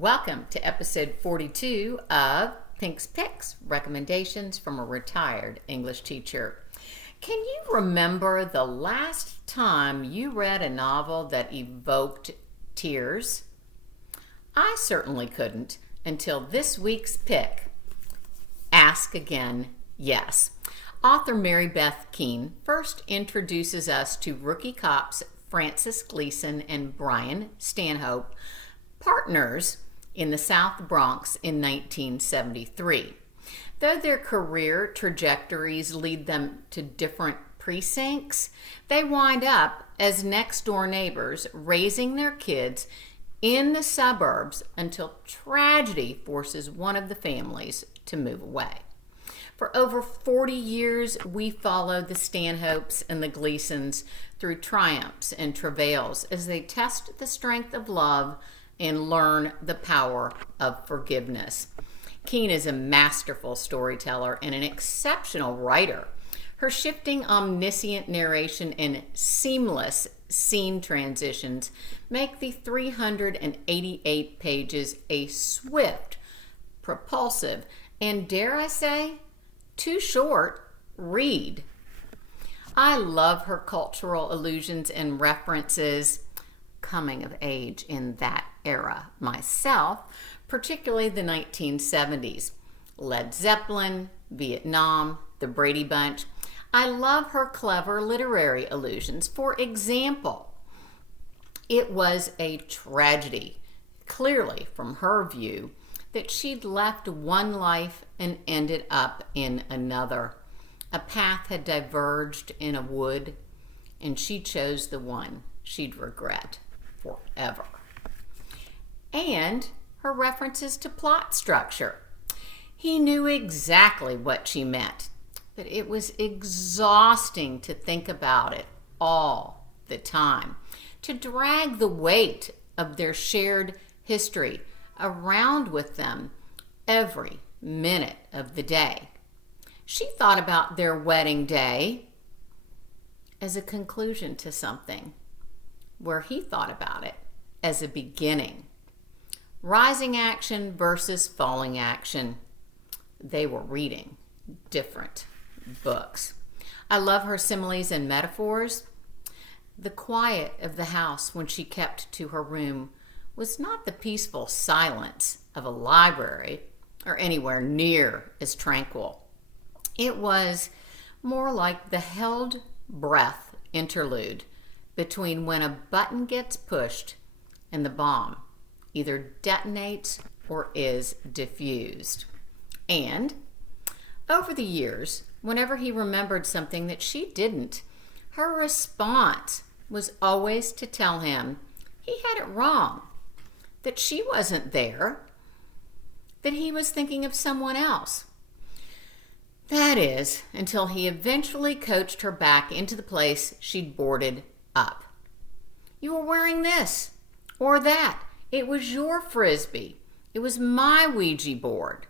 Welcome to episode 42 of Pink's Picks, Recommendations from a Retired English Teacher. Can you remember the last time you read a novel that evoked tears? I certainly couldn't until this week's pick, Ask Again, Yes. Author Mary Beth Keane first introduces us to rookie cops Francis Gleeson and Brian Stanhope, partners in the South Bronx in 1973. Though their career trajectories lead them to different precincts, they wind up as next-door neighbors raising their kids in the suburbs until tragedy forces one of the families to move away. For over 40 years, we follow the Stanhopes and the Gleesons through triumphs and travails as they test the strength of love and learn the power of forgiveness. Keane is a masterful storyteller and an exceptional writer. Her shifting, omniscient narration and seamless scene transitions make the 388 pages a swift, propulsive, and dare I say, too short read. I love her cultural allusions and references, coming of age in that era myself, particularly the 1970s. Led Zeppelin, Vietnam, the Brady Bunch. I love her clever literary allusions. For example, it was a tragedy, clearly from her view, that she'd left one life and ended up in another. A path had diverged in a wood, and she chose the one she'd regret forever. And her references to plot structure. He knew exactly what she meant, but it was exhausting to think about it all the time, to drag the weight of their shared history around with them every minute of the day. She thought about their wedding day as a conclusion to something, where he thought about it as a beginning. Rising action versus falling action. They were reading different books. I love her similes and metaphors. The quiet of the house when she kept to her room was not the peaceful silence of a library or anywhere near as tranquil. It was more like the held breath interlude between when a button gets pushed and the bomb either detonates or is diffused. And over the years, whenever he remembered something that she didn't, her response was always to tell him he had it wrong, that she wasn't there, that he was thinking of someone else. That is, until he eventually coached her back into the place she'd boarded up. You were wearing this or that. It was your frisbee. It was my Ouija board.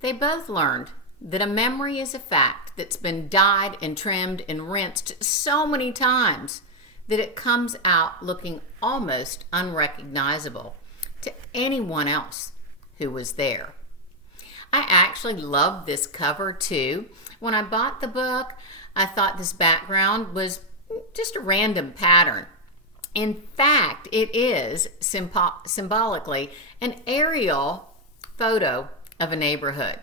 They both learned that a memory is a fact that's been dyed and trimmed and rinsed so many times that it comes out looking almost unrecognizable to anyone else who was there. I actually love this cover too. When I bought the book, I thought this background was just a random pattern. In fact, it is symbolically an aerial photo of a neighborhood.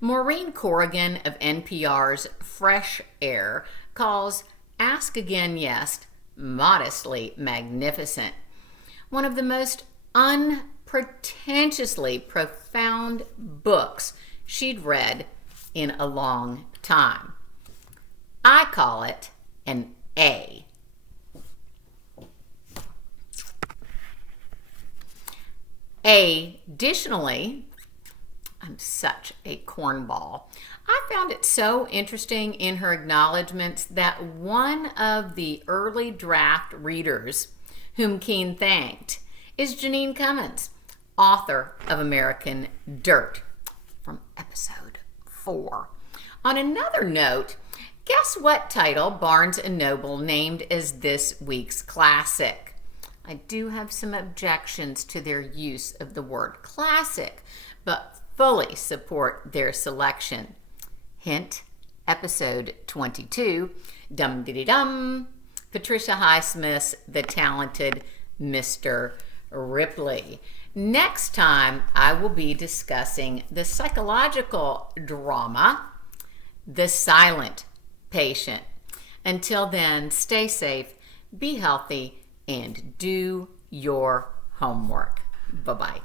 Maureen Corrigan of NPR's Fresh Air calls Ask Again Yes modestly magnificent. One of the most unpretentiously profound books she'd read in a long time. I call it an A. Additionally, I'm such a cornball. I found it so interesting in her acknowledgments that one of the early draft readers whom Keane thanked is Janine Cummins, author of American Dirt, from episode 4. On another note, guess what title Barnes & Noble named as this week's classic? I do have some objections to their use of the word classic, but fully support their selection. Hint, episode 22, Dum Diddy Dum, Patricia Highsmith's The Talented Mr. Ripley. Next time, I will be discussing the psychological drama, The Silent Patient. Until then, stay safe, be healthy, and do your homework. Bye-bye.